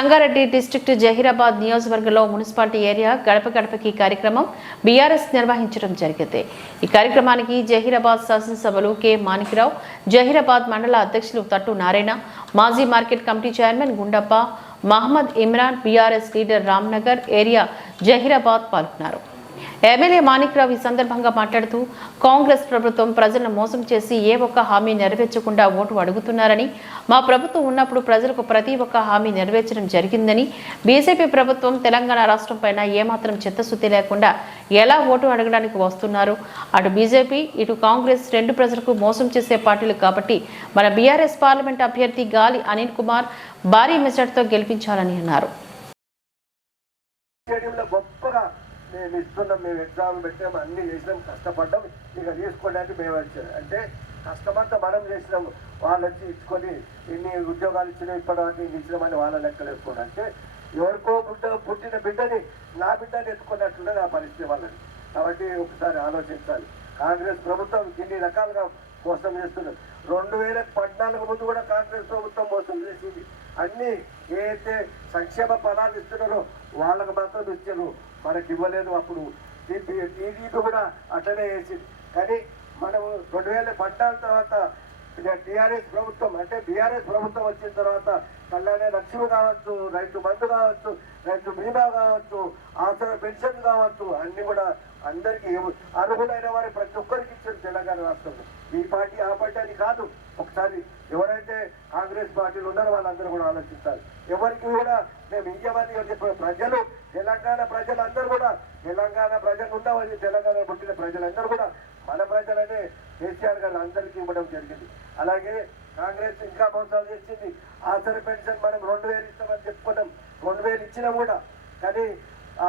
Sangareddy district Zaheerabad నియోజకవర్గంలో municipality area గడప గడపకి కార్యక్రమం బీఆర్ఎస్ నిర్వహించడం జరిగింది. ఈ కార్యక్రమానికి జహీరాబాద్ శాసనసభలు కె మాణిక్రావు జహీరాబాద్ మండల అధ్యక్షులు తట్టు నారాయణ మాజీ market committee chairman Gundappa Mohammed Imran BRS leader Ramnagar area Zahirabad పాల్గొన్నారు. ఎమ్మెల్యే మాణిక్రావు ఈ సందర్భంగా మాట్లాడుతూ కాంగ్రెస్ ప్రభుత్వం ప్రజలను మోసం చేసి ఏ ఒక్క హామీ నెరవేర్చకుండా ఓటు అడుగుతున్నారని మా ప్రభుత్వం ఉన్నప్పుడు ప్రజలకు ప్రతి ఒక్క హామీ నెరవేర్చడం జరిగిందని బీజేపీ ప్రభుత్వం తెలంగాణ రాష్ట్రం పైన ఏమాత్రం చిత్తశుద్ధి లేకుండా ఎలా ఓటు అడగడానికి వస్తున్నారు? అటు బీజేపీ ఇటు కాంగ్రెస్ రెండు ప్రజలకు మోసం చేసే పార్టీలు కాబట్టి మన బీఆర్ఎస్ పార్లమెంట్ అభ్యర్థి గాలి అనిల్ కుమార్ భారీ మెజార్టీతో గెలిపించాలని అన్నారు. మేము ఇస్తున్నాం మేము ఎగ్జామ్ పెట్టాము అన్ని చేసినాం కష్టపడ్డాం. ఇక తీసుకోవడానికి మేము వచ్చాము అంటే కష్టమంతా మనం చేసినాం. వాళ్ళు వచ్చి ఇచ్చుకొని ఇన్ని ఉద్యోగాలు ఇచ్చినా ఇప్పటివరకు ఇన్ని ఇచ్చినామని వాళ్ళ లెక్కలు వేసుకోండి అంటే ఎవరికో బిడ్డ పుట్టిన బిడ్డని నా బిడ్డని ఎత్తుకున్నట్లుండే నా పరిస్థితి వాళ్ళని కాబట్టి ఒకసారి ఆలోచించాలి. కాంగ్రెస్ ప్రభుత్వం ఇన్ని రకాలుగా మోసం చేస్తున్నారు రెండు వేల పద్నాలుగు ముందు కూడా కాంగ్రెస్ ప్రభుత్వం మోసం చేసింది అన్ని ఏదైతే సంక్షేమ ఫలాలు ఇస్తున్నారో వాళ్ళకి మాత్రం ఇచ్చారు. మనకి ఇవ్వలేదు అప్పుడు. టీడీపీ కూడా అట్లనే వేసింది కానీ మనము రెండు వేల పద్నాలుగు తర్వాత టీఆర్ఎస్ ప్రభుత్వం అంటే బీఆర్ఎస్ ప్రభుత్వం వచ్చిన తర్వాత కళ్యాణ లక్ష్మి కావచ్చు రైతు బంధు కావచ్చు రైతు బీమా కావచ్చు ఆసర పెన్షన్ కావచ్చు అన్ని కూడా అందరికీ అర్హులైన వారి ప్రతి ఒక్కరికి ఇచ్చారు తెలంగాణ రాష్ట్రంలో ఈ పార్టీ ఆ పార్టీ అని కాదు. ఒకసారి ఎవరైతే కాంగ్రెస్ పార్టీలు ఉన్నారో వాళ్ళందరూ కూడా ఆలోచిస్తారు. ఎవరికి కూడా మేము ఇయ్యమని ప్రజలు తెలంగాణ ప్రజలందరూ కూడా తెలంగాణ ప్రజలు ఉండవని తెలంగాణ పుట్టిన ప్రజలందరూ కూడా మన ప్రజలనే కేసీఆర్ గారు అందరికీ ఇవ్వడం జరిగింది. అలాగే కాంగ్రెస్ ఇంకా మోసాలు చేసింది. ఆసరి పెన్షన్ మనం రెండు వేలు ఇస్తామని చెప్పుకున్నాం. రెండు వేలు ఇచ్చినా కూడా. కానీ ఆ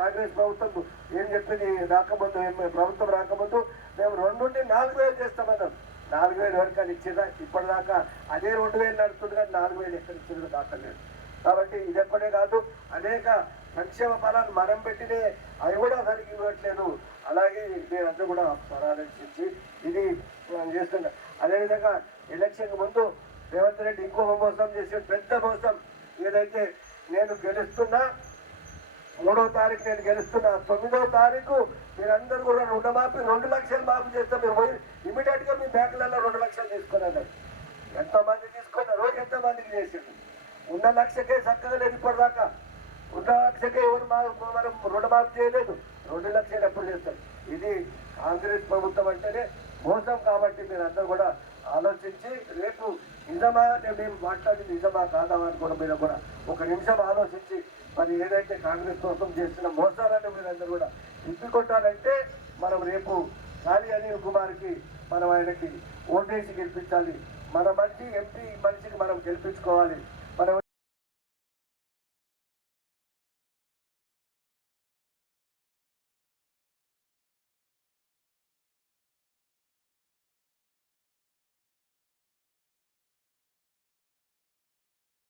కాంగ్రెస్ ప్రభుత్వం ఏం చెప్పింది? రాకముందు ప్రభుత్వం రాకముందు మేము రెండు నుండి నాలుగు వేలు చేస్తామన్నాం. నాలుగు వేలు ఎవరికైనా ఇచ్చిందా ఇప్పటిదాకా అదే రెండు వేలు నడుస్తుంది కానీ నాలుగు వేలు ఎక్కడ ఇచ్చిందో దాకలేదు కాబట్టి ఇది ఎక్కడే కాదు. అనేక సంక్షేమ ఫలాలు మనం పెట్టినే అవి కూడా సరిగ్గా ఇవ్వట్లేదు. అలాగే మీరందరూ కూడా పరామర్శించి ఇది మనం చేస్తున్నాం అదేవిధంగా ఎలక్షన్కి ముందు రేవంత్ రెడ్డి ఇంకొక మోసం చేసే పెద్ద మోసం ఏదైతే నేను గెలుస్తున్నా మూడో తారీఖు నేను గెలుస్తున్నా తొమ్మిదో తారీఖు మీరందరూ కూడా రుణమాఫీ రెండు లక్షలు మాఫీ చేస్తే మీరు పోయి ఇమీడియట్గా మీ బ్యాంకులలో రెండు లక్షలు తీసుకున్నారు ఎంతో మంది తీసుకున్నారు ఎంతో మందికి చేసిండు ఉన్న లక్షకే చక్కగా లేదు ఇప్పటిదాకా. ఉన్న లక్షకే ఎవరు మా మనం రుణమాఫీ చేయలేదు. రెండు లక్షలు కాంగ్రెస్ ప్రభుత్వం అంటేనే మోసం కాబట్టి మీరు కూడా ఆలోచించి రేపు నిజమా అంటే మేము మాట్లాడింది నిజమా కాదా అని కూడా మీరు కూడా ఒక నిమిషం ఆలోచించి మరి ఏదైతే కాంగ్రెస్ కోసం చేస్తున్న మోసాలని మీరందరూ కూడా తిప్పి కొట్టాలంటే మనం రేపు గాలి అనిల్ కుమార్కి మనం ఆయనకి ఓటేసి గెలిపించాలి. మన మంచి ఎంపీ మనిషికి మనం గెలిపించుకోవాలి.